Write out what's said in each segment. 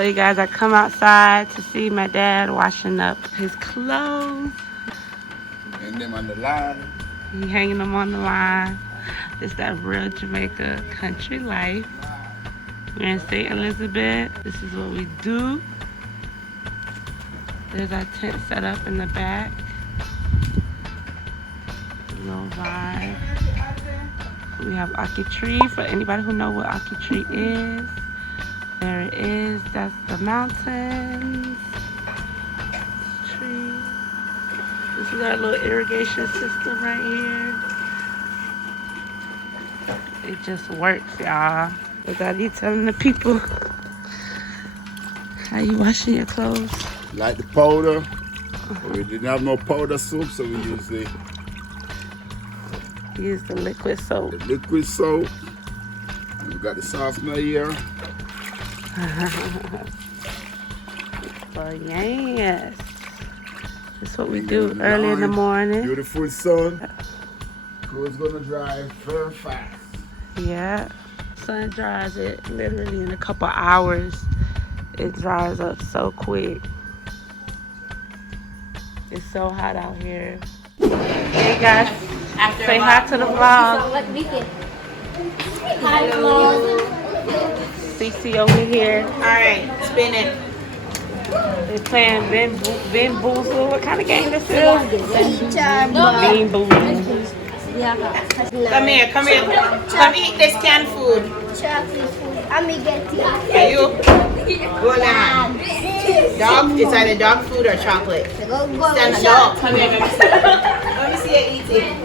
So you guys, I come outside to see my dad washing up his clothes. Hang them on the line. He hanging them on the line. It's that real Jamaica country life. We're in St. Elizabeth. This is what we do. There's our tent set up in the back. Little vibe. We have Aki Tree for anybody who know what Aki Tree is. There it is. That's the mountains. Tree. This is our little irrigation system right here. It just works, y'all. Without you telling the people how you washing your clothes. Like the powder. We didn't have no powder soap, so we use the liquid soap. The liquid soap. And we got the softener here. Oh yes. That's what we do early in the morning. Beautiful sun. Clothes gonna dry very fast. Yeah. Sun dries it literally in a couple hours. It dries up so quick. It's so hot out here. Hey guys, say hi to the vlog. Cece over here. Alright, spin it. They're playing Ben Boozle. What kind of game this is? Bean Boozle. Come here. Come eat this canned food. Chocolate food. I'm gonna get it. Are you? Go on. Dog? It's either dog food or chocolate. Stand up. Come here. Let me see you eating.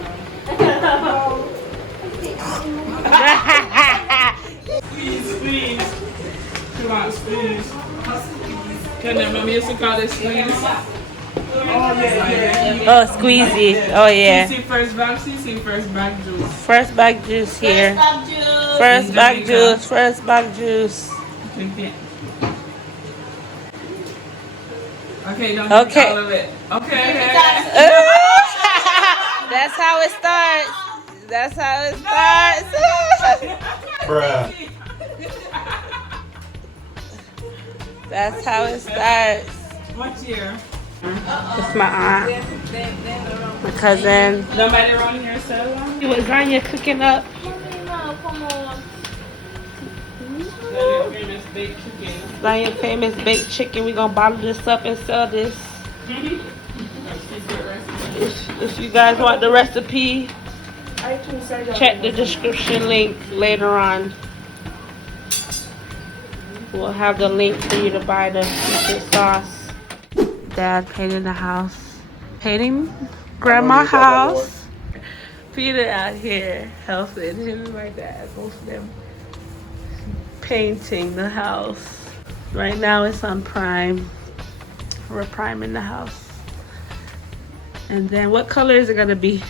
Squeeze. Come on, squeeze. Can remember used to call it squeeze? Oh, yeah. Oh, squeezy. Oh, yeah. See first bag juice. First bag juice here. First bag juice. First bag juice. Okay, don't okay. All of it. Okay. That's how it starts. That's how it starts. Bruh. That's how it starts. What year? It's my aunt, my cousin. Nobody around here said that? Lasagna cooking up. Famous baked chicken. Lasagna famous baked chicken. We're gonna bottle this up and sell this. If you guys want the recipe, check the description link later on. We'll have the link for you to buy the secret sauce. Dad painting the house. Painting grandma's house. Peter out here helping him and my dad. Both of them painting the house. Right now it's on prime. We're priming the house. And then what color is it gonna be?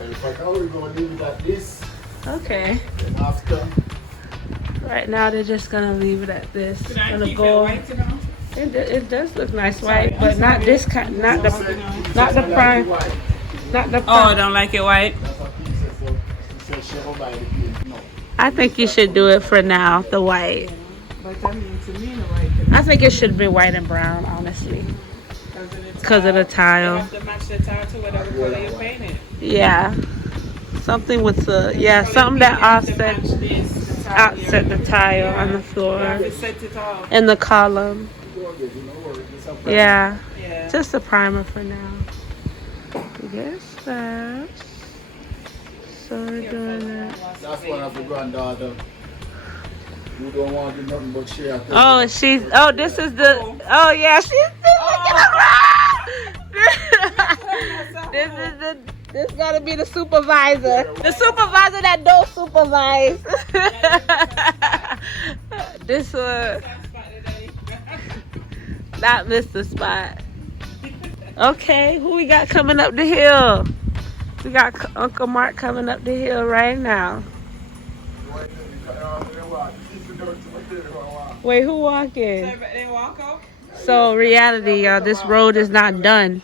And if I go, we're gonna leave it like this. Okay. And after. Right now they're just gonna leave it at this. Can I Gonna keep go. it white, you know? It does look nice white, but not this kind. Not the prime. Not the Oh, I prime. don't like it white. I think you should do it for now. The white. But that means to me the white. I think it should be white and brown, honestly, because of the You tile. have to match the tile to whatever color you paint it. Yeah. Something with the something that offset the tile on the floor Set it off. and the column. Yeah. Yeah. Just a primer for now. Yes, that. So we're doing that. That's one of the granddaughter. You don't want to do nothing but share. Oh, she's. Oh, this is the. Oh yeah, she's This is the. This gotta be the supervisor. The supervisor that don't supervise. This one. Not Mr. Spot. Okay, who we got coming up the hill? We got Uncle Mark coming up the hill right now. Wait, who walking? So reality, y'all, this road is not done.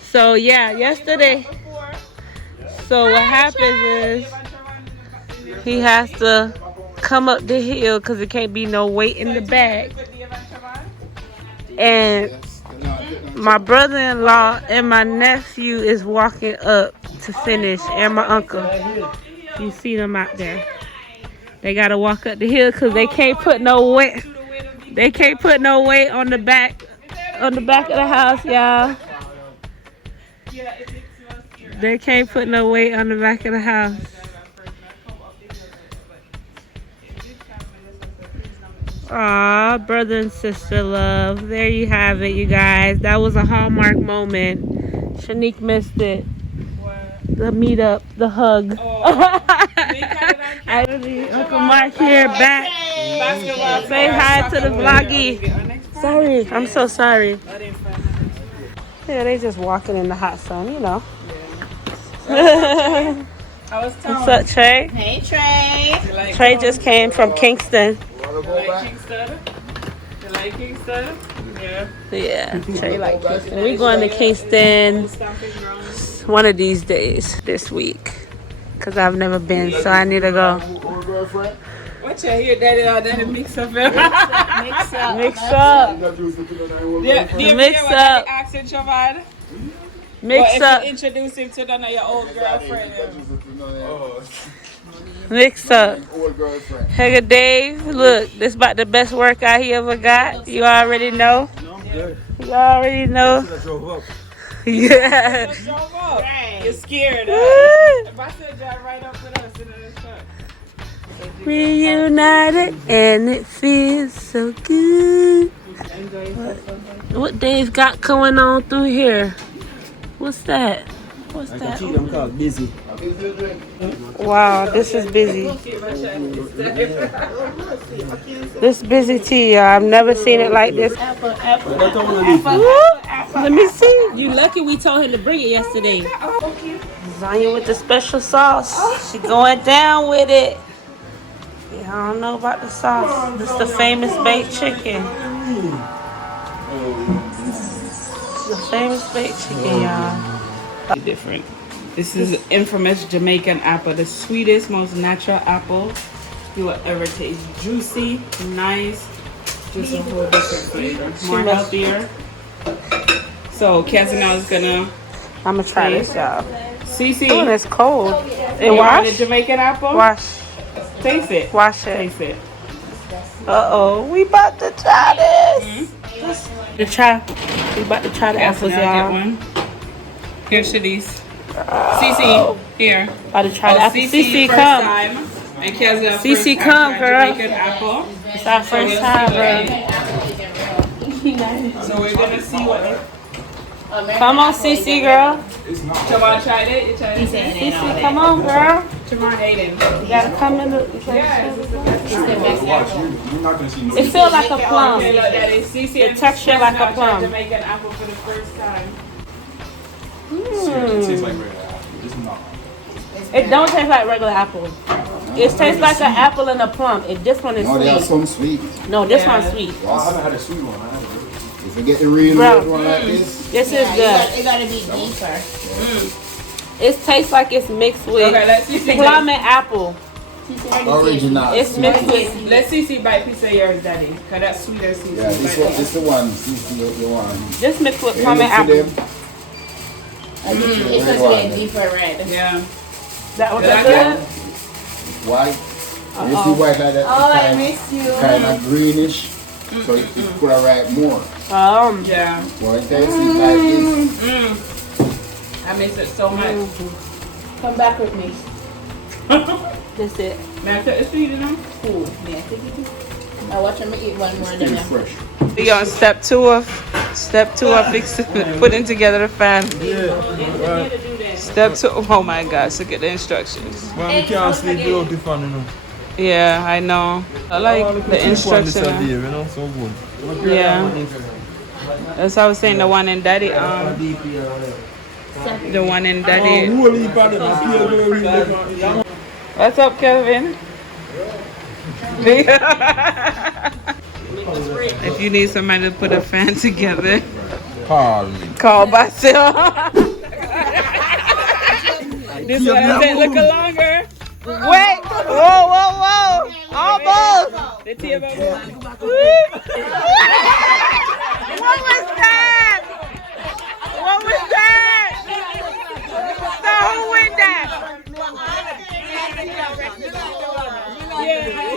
So yeah, yesterday. So what happens is he has to come up the hill because it can't be no weight in the back. And my brother-in-law and my nephew is walking up to finish, and my uncle. You see them out there. They gotta walk up the hill because they can't put no weight. They can't put no weight on the back of the house, y'all. They can't put no weight on the back of the house. Aw, brother and sister love. There you have it, you guys. That was a Hallmark moment. Shanique missed it. The meetup, the hug. Uncle Mark here, back. Say hi to the vloggy. Sorry, I'm so sorry. Yeah, they just walking in the hot sun, you know. What's up, Trey? Hey, Trey. Trey just came from Kingston. You like Kingston? You like Kingston? Yeah. Yeah, Trey like Kingston. We're going to Kingston one of these days this week. Because I've never been, so I need to go. What you hear, daddy mix up? Mix up. Mix up. Accent, Siobhan? Mix up. Introduce him to your old girlfriend. Mix up. Hey, Dave, look, this about the best workout he ever got. You already know. You already know. Yeah. You're scared. If I said drive right up with us in the truck. Reunited and it feels so good. What Dave got going on through here? What's that? What's that? I'm called busy. Wow, this is busy. This busy tea, y'all. I've never seen it like this. Let me see. You lucky we told him to bring it yesterday. Lasagna with the special sauce. She going down with it. Yeah, I don't know about the sauce. This is the famous baked chicken. The famous baked chicken, y'all. Different. This is infamous Jamaican apple, the sweetest, most natural apple you will ever taste. Juicy, nice, just a whole different flavor. More healthier. So Kazana is gonna. I'm gonna try this, y'all. Cece. Oh, it's cold. It You want wash? the Jamaican apple? Wash. Taste it. Wash it. Taste it. Uh-oh. We about to try this. We about to try the apples, Get y'all. one. Here, Shanice. Cece, here. About to try the apples. Cece, first come. time. And Kazana, Cece, first come, time girl. Jamaican apple. It's our first time, bro. So we're gonna see what. Come on, Cece, girl. Tamar tried it. You tried it. Cece, come on, girl. Tamar hated. You gotta come in. It feels like a plum. The texture like a plum. Jamaican apple for the first time. It don't taste like regular apple. It tastes like an apple and a plum. This one is No, they are sweet. some sweet. No, this one's sweet. I haven't had a sweet one. If you get the real Bro. red one like this, This is good. It gotta be deeper. It tastes like it's mixed with Okay, let's see. plum and apple. original. It's mixed with. Let's see bite a piece of yours, Daddy. Cause that's sweeter. Cece. Yeah, this one, this the one. This is the one. Just mixed with You plum and look for apple. them. It's supposed to be a deeper red. Yeah. That was Did I good. White. You see white like that? Oh, I miss you. Kind of greenish. So it could have ripe more. Yeah. Well, it tastes like this. I miss it so much. Come back with me. That's it. May I take the sweet, you know? Cool. Yeah, take it. I watch him eat one more Pretty than that. fresh. We on step two of putting together the family. Step two. Oh my gosh! Look at the instructions. Well, we can't sleep without the fan, you know. Yeah, I know. I like the instruction. You know, so good. Yeah. That's what I was saying. The one in Daddy. The one in Daddy. What's up, Kevin? If you need somebody to put a fan together, Call me. call Basil. This one said look longer. Wait! Whoa! All What was that? What was that? So who win that? Yeah.